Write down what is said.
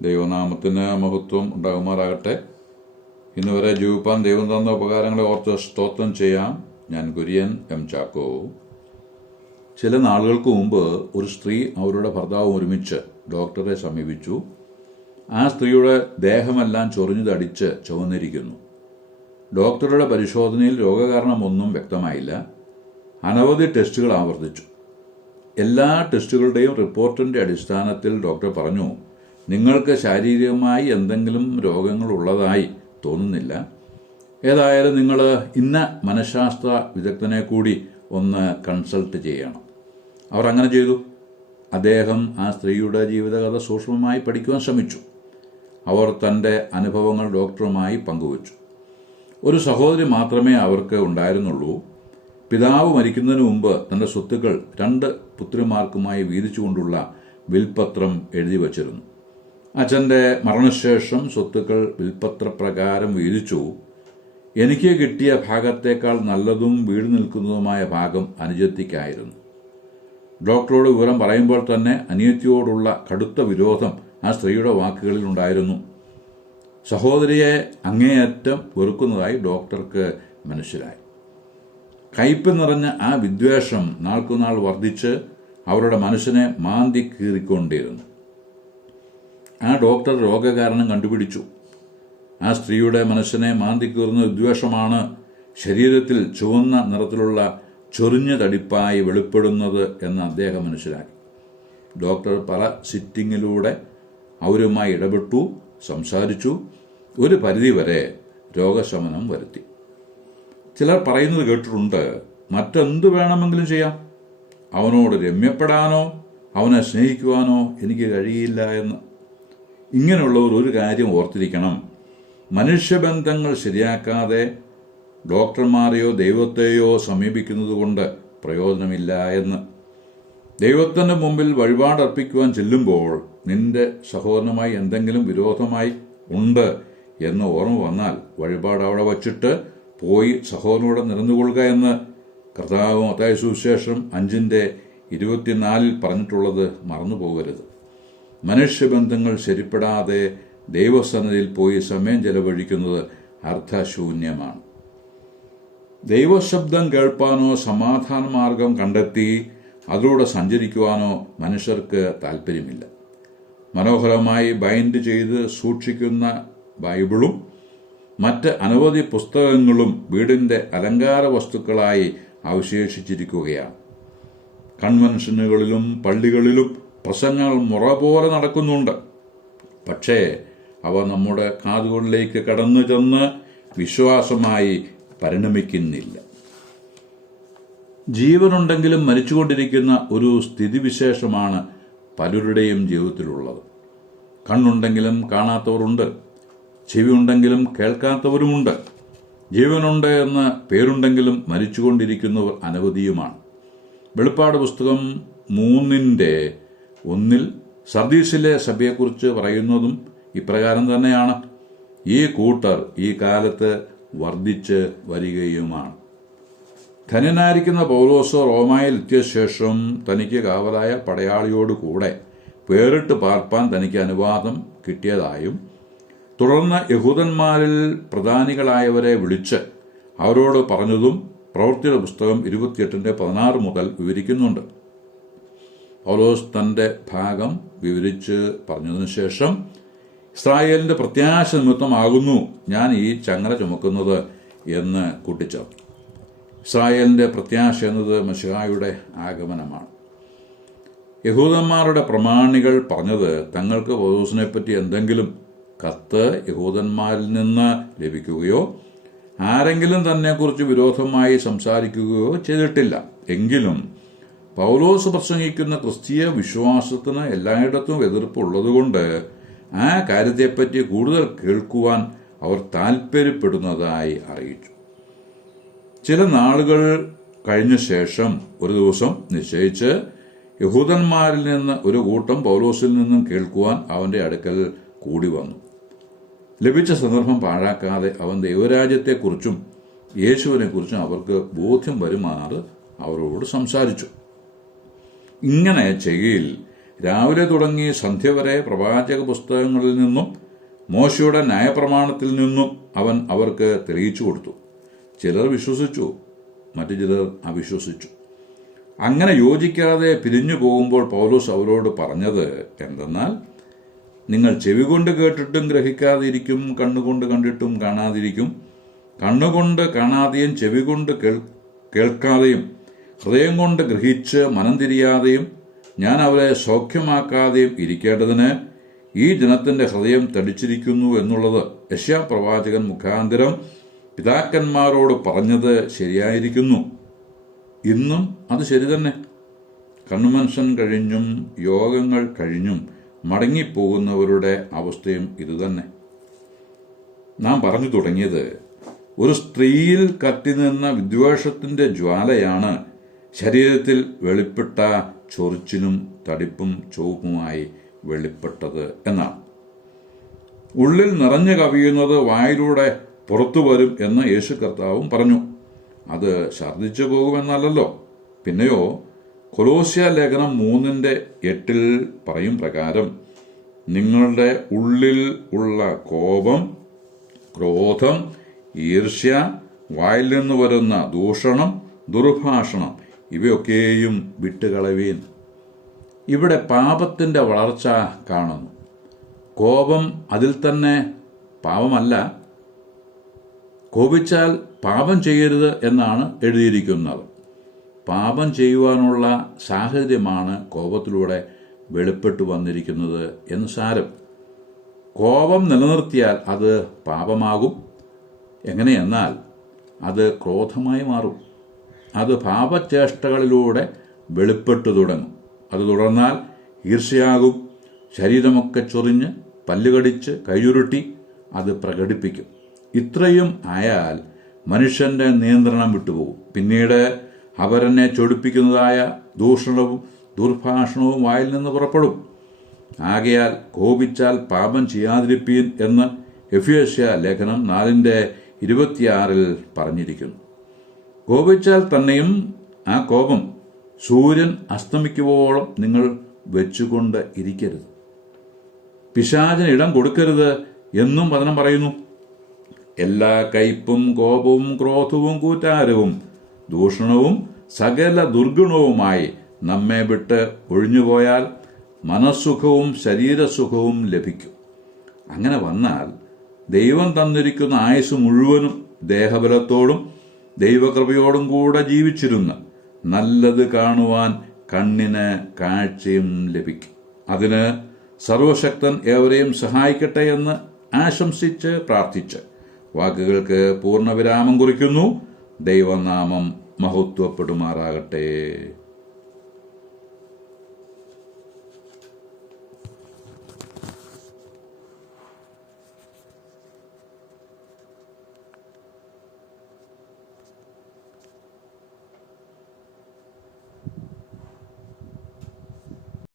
ദൈവനാമത്തിന് മഹത്വം ഉണ്ടാകുമാറാകട്ടെ. ഇന്നുവരെ ജീവിപ്പാൻ ദൈവം തന്ന ഉപകാരങ്ങളെ ഓർത്ത് സ്തോത്രം ചെയ്യാം. ഞാൻ കുര്യൻ എം ചാക്കോ. ചില നാളുകൾക്ക് മുമ്പ് ഒരു സ്ത്രീ അവരുടെ ഭർത്താവും ഒരുമിച്ച് ഡോക്ടറെ സമീപിച്ചു. ആ സ്ത്രീയുടെ ദേഹമെല്ലാം ചൊറിഞ്ഞു തടിച്ച് ചുവന്നിരിക്കുന്നു. ഡോക്ടറുടെ പരിശോധനയിൽ രോഗകാരണമൊന്നും വ്യക്തമായില്ല. അനവധി ടെസ്റ്റുകൾ ആവർത്തിച്ചു. എല്ലാ ടെസ്റ്റുകളുടെയും റിപ്പോർട്ടിന്റെ അടിസ്ഥാനത്തിൽ ഡോക്ടർ പറഞ്ഞു, നിങ്ങൾക്ക് ശാരീരികമായി എന്തെങ്കിലും രോഗങ്ങൾ ഉള്ളതായി തോന്നുന്നില്ല. ഏതായാലും നിങ്ങൾ ഇന്ന മനഃശാസ്ത്ര വിദഗ്ധനെ കൂടി ഒന്ന് കൺസൾട്ട് ചെയ്യണം. അവർ അങ്ങനെ ചെയ്തു. അദ്ദേഹം ആ സ്ത്രീയുടെ ജീവിതകഥ സൂക്ഷ്മമായി പഠിക്കുവാൻ ശ്രമിച്ചു. അവർ തൻ്റെ അനുഭവങ്ങൾ ഡോക്ടറുമായി പങ്കുവച്ചു. ഒരു സഹോദരി മാത്രമേ അവർക്ക് ഉണ്ടായിരുന്നുള്ളൂ. പിതാവ് മരിക്കുന്നതിന് മുമ്പ് തന്റെ സ്വത്തുക്കൾ 2 പുത്രിമാർക്കുമായി വീതിച്ചുകൊണ്ടുള്ള വിൽപത്രം എഴുതി വച്ചിരുന്നു. അച്ഛൻ്റെ മരണശേഷം സ്വത്തുക്കൾ വിൽപത്രപ്രകാരം വീതിച്ചു. എനിക്ക് കിട്ടിയ ഭാഗത്തേക്കാൾ നല്ലതും വീട് നിൽക്കുന്നതുമായ ഭാഗം അനുജത്തിക്കായിരുന്നു. ഡോക്ടറോട് വിവരം പറയുമ്പോൾ തന്നെ അനിയത്തിയോടുള്ള കടുത്ത വിരോധം ആ സ്ത്രീയുടെ വാക്കുകളിൽ ഉണ്ടായിരുന്നു. സഹോദരിയെ അങ്ങേയറ്റം വെറുക്കുന്നതായി ഡോക്ടർക്ക് മനസ്സിലായി. കയ്പ് നിറഞ്ഞ ആ വിദ്വേഷം നാൾക്കുനാൾ വർദ്ധിച്ച് അവരുടെ മനസ്സിനെ മാന്തി കീറിക്കൊണ്ടിരുന്നു. ആ ഡോക്ടർ രോഗകാരണം കണ്ടുപിടിച്ചു. ആ സ്ത്രീയുടെ മനസ്സിനെ മാന്തി കീറുന്ന വിദ്വേഷമാണ് ശരീരത്തിൽ ചുവന്ന നിറത്തിലുള്ള ചൊറിഞ്ഞ തടിപ്പായി വെളിപ്പെടുന്നത് എന്ന് അദ്ദേഹം മനസ്സിലാക്കി. ഡോക്ടർ പല സിറ്റിങ്ങിലൂടെ അവരുമായി ഇടപെട്ടു, സംസാരിച്ചു. ഒരു പരിധിവരെ രോഗശമനം വരുത്തി. ചിലർ പറയുന്നത് കേട്ടിട്ടുണ്ട്, മറ്റെന്ത് വേണമെങ്കിലും ചെയ്യാം, അവനോട് രമ്യപ്പെടാനോ അവനെ സ്നേഹിക്കുവാനോ എനിക്ക് കഴിയില്ല എന്ന്. ഇങ്ങനെയുള്ളവർ ഒരു കാര്യം ഓർത്തിരിക്കണം, മനുഷ്യബന്ധങ്ങൾ ശരിയാക്കാതെ ഡോക്ടർമാരെയോ ദൈവത്തെയോ സമീപിക്കുന്നത് കൊണ്ട് പ്രയോജനമില്ല എന്ന്. ദൈവത്തിന്റെ മുമ്പിൽ വഴിപാടർപ്പിക്കുവാൻ ചെല്ലുമ്പോൾ നിന്റെ സഹോദരനുമായി എന്തെങ്കിലും വിരോധമായി ഉണ്ട് എന്ന് ഓർമ്മ വന്നാൽ വഴിപാട് അവിടെ വച്ചിട്ട് പോയി സഹോദരനോട് നിരന്നുകൊള്ളുക എന്ന് കർത്താവ് മത്തായി സുവിശേഷം 5:24 പറഞ്ഞിട്ടുള്ളത് മറന്നു പോകരുത്. മനുഷ്യബന്ധങ്ങൾ ശരിപ്പെടാതെ ദൈവസന്നിധിയിൽ പോയി സമയം ചെലവഴിക്കുന്നത് അർത്ഥശൂന്യമാണ്. ദൈവശബ്ദം കേൾപ്പാനോ സമാധാന മാർഗം കണ്ടെത്തി അതിലൂടെ സഞ്ചരിക്കുവാനോ മനുഷ്യർക്ക് താല്പര്യമില്ല. മനോഹരമായി ബൈൻഡ് ചെയ്ത് സൂക്ഷിക്കുന്ന ബൈബിളും മറ്റ് അനവധി പുസ്തകങ്ങളും വീടിന്റെ അലങ്കാര വസ്തുക്കളായി അവശേഷിച്ചിരിക്കുകയാണ്. കൺവെൻഷനുകളിലും പള്ളികളിലും പ്രസംഗങ്ങൾ മുറ പോലെ നടക്കുന്നുണ്ട്. പക്ഷേ അവ നമ്മുടെ കാതുകളിലേക്ക് കടന്നു ചെന്ന് വിശ്വാസമായി പരിണമിക്കുന്നില്ല. ജീവനുണ്ടെങ്കിലും മരിച്ചുകൊണ്ടിരിക്കുന്ന ഒരു സ്ഥിതിവിശേഷമാണ് പലരുടെയും ജീവിതത്തിലുള്ളത്. കണ്ണുണ്ടെങ്കിലും കാണാത്തവരുണ്ട്, ചെവിയുണ്ടെങ്കിലും കേൾക്കാത്തവരുമുണ്ട്. ജീവനുണ്ട് എന്ന് പേരുണ്ടെങ്കിലും മരിച്ചുകൊണ്ടിരിക്കുന്നവർ അനവധിയുമാണ്. വെളിപ്പാട് പുസ്തകം 3:1 സർദീസിലെ സഭയെക്കുറിച്ച് പറയുന്നതും ഇപ്രകാരം തന്നെയാണ്. ഈ കൂട്ടർ ഈ കാലത്ത് വർദ്ധിച്ച് വരികയുമാണ്. ധന്യനായിരിക്കുന്ന പൗലോസ് റോമായിൽ എത്തിയ ശേഷം തനിക്ക് കാവലായ പടയാളിയോട് കൂടെ വേറിട്ട് പാർപ്പാൻ തനിക്ക് അനുവാദം കിട്ടിയതായും തുടർന്ന് യഹൂദന്മാരിൽ പ്രധാനികളായവരെ വിളിച്ച് അവരോട് പറഞ്ഞതും പ്രവൃത്തിയുടെ പുസ്തകം 28:16 മുതൽ വിവരിക്കുന്നുണ്ട്. പൗലോസ് തന്റെ ഭാഗം വിവരിച്ച് പറഞ്ഞതിനു ശേഷം ഇസ്രായേലിന്റെ പ്രത്യാശ നിമിത്തമാകുന്നു ഞാൻ ഈ ചങ്ങല ചുമക്കുന്നത് എന്ന് കൂട്ടിച്ചേർത്തു. ഇസ്രായേലിന്റെ പ്രത്യാശ എന്നത് മശിഹായുടെ ആഗമനമാണ്. യഹൂദന്മാരുടെ പ്രമാണികൾ പറഞ്ഞത് തങ്ങൾക്ക് പൗലോസിനെപ്പറ്റി എന്തെങ്കിലും കത്ത് യഹൂദന്മാരിൽ നിന്ന് ലഭിക്കുകയോ ആരെങ്കിലും തന്നെക്കുറിച്ച് വിരോധമായി സംസാരിക്കുകയോ ചെയ്തിട്ടില്ല. എങ്കിലും പൗലോസ് പ്രസംഗിക്കുന്ന ക്രിസ്തീയ വിശ്വാസത്തിന് എല്ലായിടത്തും എതിർപ്പുള്ളതുകൊണ്ട് ആ കാര്യത്തെപ്പറ്റി കൂടുതൽ കേൾക്കുവാൻ അവർ താൽപ്പര്യപ്പെടുന്നതായി അറിയിച്ചു. ചില നാളുകൾ കഴിഞ്ഞ ശേഷം ഒരു ദിവസം നിശ്ചയിച്ച് യഹൂദന്മാരിൽ നിന്ന് ഒരു കൂട്ടം പൗലോസിൽ നിന്നും കേൾക്കുവാൻ അവന്റെ അടുക്കൽ കൂടി വന്നു. ലഭിച്ച സന്ദർഭം പാഴാക്കാതെ അവൻ ദൈവരാജ്യത്തെക്കുറിച്ചും യേശുവിനെക്കുറിച്ചും അവർക്ക് ബോധ്യം വരുമാറ് അവരോട് സംസാരിച്ചു. ഇങ്ങനെ ചെയ്യയിൽ രാവിലെ തുടങ്ങി സന്ധ്യ വരെ പ്രവാചക പുസ്തകങ്ങളിൽ നിന്നും മോശയുടെ ന്യായപ്രമാണത്തിൽ നിന്നും അവൻ അവർക്ക് തെളിയിച്ചു കൊടുത്തു. ചിലർ വിശ്വസിച്ചു, മറ്റു ചിലർ അവിശ്വസിച്ചു. അങ്ങനെ യോജിക്കാതെ പിരിഞ്ഞു പോകുമ്പോൾ പൗലോസ് അവരോട് പറഞ്ഞത് എന്തെന്നാൽ, നിങ്ങൾ ചെവി കൊണ്ട് കേട്ടിട്ടും ഗ്രഹിക്കാതിരിക്കും, കണ്ണുകൊണ്ട് കണ്ടിട്ടും കാണാതിരിക്കും. കണ്ണുകൊണ്ട് കാണാതെയും ചെവി കൊണ്ട് കേൾക്കാതെയും ഹൃദയം കൊണ്ട് ഗ്രഹിച്ച് മനം തിരിയാതെയും ഞാൻ അവരെ സൗഖ്യമാക്കാതെയും ഇരിക്കേണ്ടതിന് ഈ ജനത്തിന്റെ ഹൃദയം തടിച്ചിരിക്കുന്നു എന്നുള്ളത് യെശയ്യാപ്രവാചകൻ മുഖാന്തരം പിതാക്കന്മാരോട് പറഞ്ഞത് ശരിയായിരിക്കുന്നു. ഇന്നും അത് ശരി തന്നെ. കൺവെൻഷൻ കഴിഞ്ഞും യോഗങ്ങൾ കഴിഞ്ഞും മടങ്ങിപ്പോകുന്നവരുടെ അവസ്ഥയും ഇതുതന്നെ. നാം പറഞ്ഞു തുടങ്ങിയത് ഒരു സ്ത്രീയിൽ കത്തിനിന്ന വിദ്വേഷത്തിന്റെ ജ്വാലയാണ് ശരീരത്തിൽ വെളിപ്പെട്ട ചൊറിച്ചിലും തടിപ്പും ചുവപ്പുമായി വെളിപ്പെട്ടത് എന്നാണ്. ഉള്ളിൽ നിറഞ്ഞു കവിയുന്നത് വായിലൂടെ പുറത്തു വരും എന്ന് യേശു കർത്താവും പറഞ്ഞു. അത് ഛർദ്ദിച്ചു പോകുമെന്നല്ലോ. പിന്നെയോ കൊലോസ്യ ലേഖനം 3:8 പറയും പ്രകാരം നിങ്ങളുടെ ഉള്ളിൽ ഉള്ള കോപം, ക്രോധം, ഈർഷ്യ, വായിൽ നിന്ന് വരുന്ന ദൂഷണം, ദുർഭാഷണം ഇവയൊക്കെയും വിട്ടുകളവീൻ. ഇവിടെ പാപത്തിന്റെ വളർച്ച കാണുന്നു. കോപം അതിൽ തന്നെ പാപമല്ല. കോപിച്ചാൽ പാപം ചെയ്യരുത് എന്നാണ് എഴുതിയിരിക്കുന്നത്. പാപം ചെയ്യുവാനുള്ള സാഹചര്യമാണ് കോപത്തിലൂടെ വെളിപ്പെട്ടു വന്നിരിക്കുന്നത് എന്ന് സാരം. കോപം നിലനിർത്തിയാൽ അത് പാപമാകും. എങ്ങനെയെന്നാൽ അത് ക്രോധമായി മാറും. അത് പാപചേഷ്ടകളിലൂടെ വെളിപ്പെട്ടു തുടങ്ങും. അത് തുടർന്നാൽ ഈർഷ്യയാകും. ശരീരമൊക്കെ ചൊറിഞ്ഞ് പല്ലുകടിച്ച് കൈയുരുട്ടി അത് പ്രകടിപ്പിക്കും. ഇത്രയും ആയാൽ മനുഷ്യന്റെ നിയന്ത്രണം വിട്ടുപോകും. പിന്നീട് അവരെന്നെ ചൊടിപ്പിക്കുന്നതായ ദൂഷണവും ദുർഭാഷണവും വായിൽ നിന്ന് പുറപ്പെടും. ആകയാൽ കോപിച്ചാൽ പാപം ചെയ്യാതിരിപ്പീൻ എന്ന് എഫേസ്യ ലേഖനം 4:26 പറഞ്ഞിരിക്കുന്നു. കോപിച്ചാൽ തന്നെയും ആ കോപം സൂര്യൻ അസ്തമിക്കുവോളം നിങ്ങൾ വെച്ചുകൊണ്ട് ഇരിക്കരുത്. പിശാചിന് ഇടം കൊടുക്കരുത് എന്നും വചനം പറയുന്നു. എല്ലാ കയ്പും കോപവും ക്രോധവും കൂറ്റാരവും ദൂഷണവും സകല ദുർഗുണവുമായി നമ്മെ വിട്ട് ഒഴിഞ്ഞുപോയാൽ മനസ്സുഖവും ശരീരസുഖവും ലഭിക്കും. അങ്ങനെ വന്നാൽ ദൈവം തന്നിരിക്കുന്ന ആയുസ് മുഴുവനും ദേഹബലത്തോടും ദൈവകൃപയോടും കൂടെ ജീവിച്ചിരുന്ന് നല്ലത് കാണുവാൻ കണ്ണിന് കാഴ്ചയും ലഭിക്കും. അതിന് സർവശക്തൻ ഏവരെയും സഹായിക്കട്ടെ എന്ന് ആശംസിച്ച് പ്രാർത്ഥിച്ച് വാക്കുകൾക്ക് പൂർണ്ണവിരാമം കുറിക്കുന്നു. ദൈവനാമം മഹത്വപ്പെടുമാറാകട്ടെ.